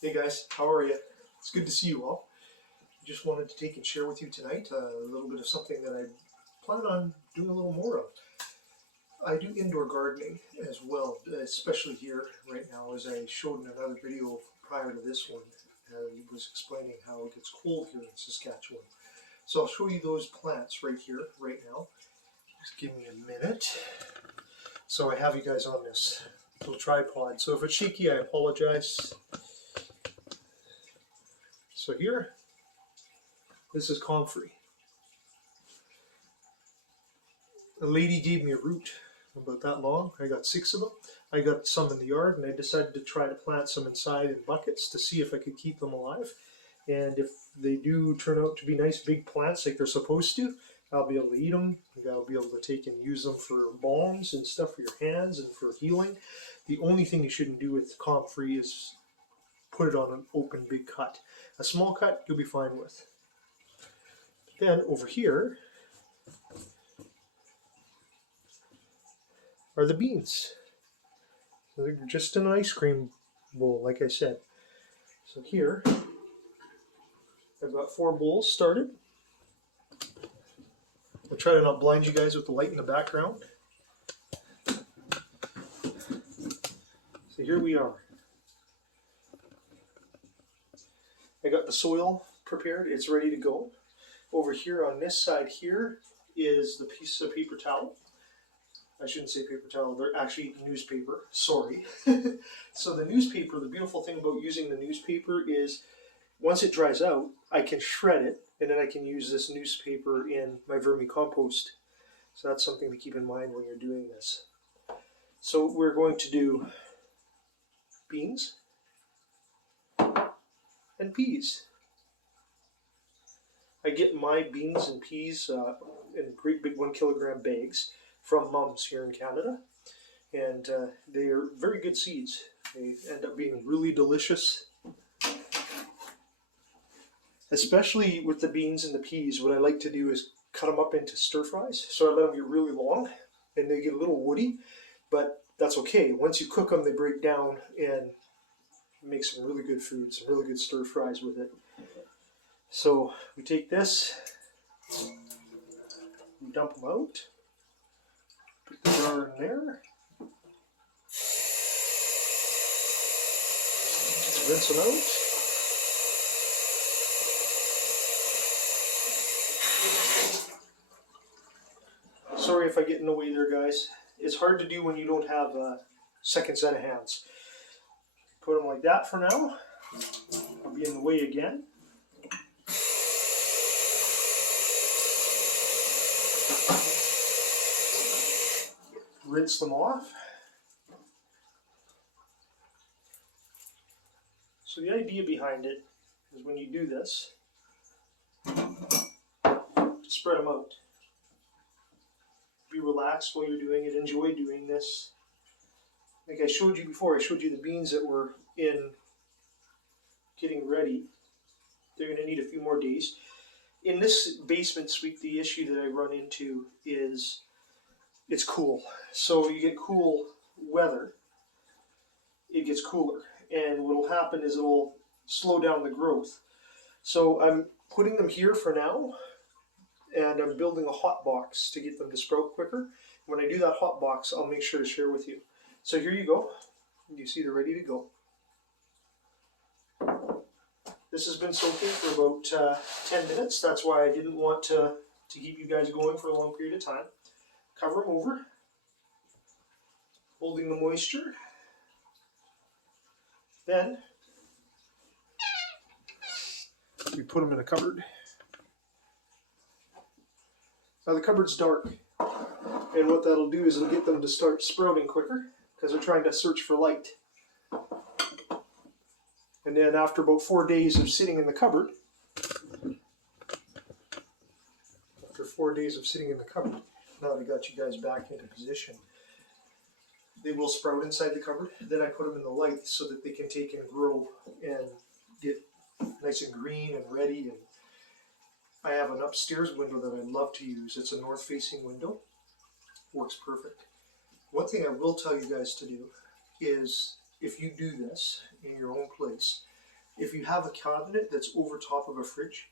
Hey guys, how are you? It's good to see you all. Just wanted to take and share with you tonight a little bit of something that I plan on doing a little more of. I do indoor gardening as well, especially here right now, as I showed in another video prior to this one. I was explaining how it gets cold here in Saskatchewan. So I'll show you those plants right here, right now. Just give me a minute. So I have you guys on this little tripod. So if it's shaky, I apologize. So here, this is comfrey. A lady gave me a root about that long. I got 6 of them. I got some in the yard, and I decided to try to plant some inside in buckets to see if I could keep them alive. And if they do turn out to be nice big plants like they're supposed to, I'll be able to eat them. I'll be able to take and use them for balms and stuff for your hands and for healing. The only thing you shouldn't do with comfrey is put it on an open big cut. A small cut you'll be fine with. Then over here are the beans. They're just in an ice cream bowl, like I said. So here, I've got 4 bowls started. I'll try to not blind you guys with the light in the background. So here we are. I got the soil prepared, it's ready to go. Over here on this side here is the piece of paper towel. I shouldn't say paper towel, they're actually newspaper, sorry. So the newspaper, the beautiful thing about using the newspaper is once it dries out, I can shred it and then I can use this newspaper in my vermicompost. So that's something to keep in mind when you're doing this. So we're going to do beans and peas. I get my beans and peas in great big 1 kilogram bags from Mums here in Canada, and they are very good seeds. They end up being really delicious, especially with the beans and the peas. What I like to do is cut them up into stir fries, so I let them get really long and they get a little woody, but that's okay. Once you cook them, they break down and make some really good food, some really good stir fries with it. So we take this, we dump them out, put the jar in there, rinse them out. Sorry if I get in the way there, guys. It's hard to do when you don't have a second set of hands. Put them like that for now. I'll be in the way again. Rinse them off. So the idea behind it is when you do this, spread them out. Be relaxed while you're doing it. Enjoy doing this. Like I showed you before, I showed you the beans that were in getting ready. They're going to need a few more days. In this basement suite, the issue that I run into is it's cool. So you get cool weather, it gets cooler. And what will happen is it will slow down the growth. So I'm putting them here for now, and I'm building a hot box to get them to sprout quicker. When I do that hot box, I'll make sure to share with you. So here you go. You see they're ready to go. This has been soaking for about 10 minutes. That's why I didn't want to keep you guys going for a long period of time. Cover them over, holding the moisture. Then we put them in a cupboard. Now the cupboard's dark, and what that'll do is it'll get them to start sprouting quicker because they're trying to search for light. And then after about 4 days of sitting in the cupboard, now that I got you guys back into position, they will sprout inside the cupboard. Then I put them in the light so that they can take and grow and get nice and green and ready. And I have an upstairs window that I love to use. It's a north-facing window. Works perfect. One thing I will tell you guys to do is if you do this in your own place, if you have a cabinet that's over top of a fridge,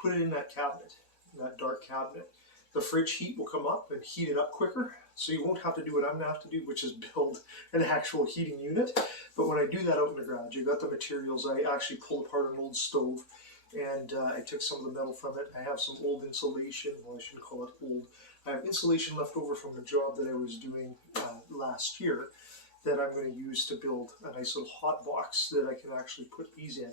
put it in that cabinet, that dark cabinet. The fridge heat will come up and heat it up quicker, so you won't have to do what I'm going to have to do, which is build an actual heating unit. But when I do that out in the garage, I got the materials. I actually pulled apart an old stove, and I took some of the metal from it. I have some old insulation. Well, I shouldn't call it old. I have insulation left over from a job that I was doing last year that I'm going to use to build a nice little hot box that I can actually put these in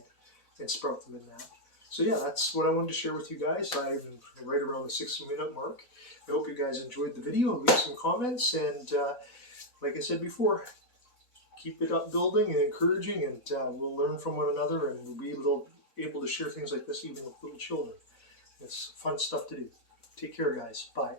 and sprout them in that. So yeah, that's what I wanted to share with you guys. I'm right around the 60-minute mark. I hope you guys enjoyed the video. Leave some comments, and like I said before, keep it up building and encouraging, and we'll learn from one another, and we'll be able to share things like this even with little children. It's fun stuff to do. Take care, guys. Bye.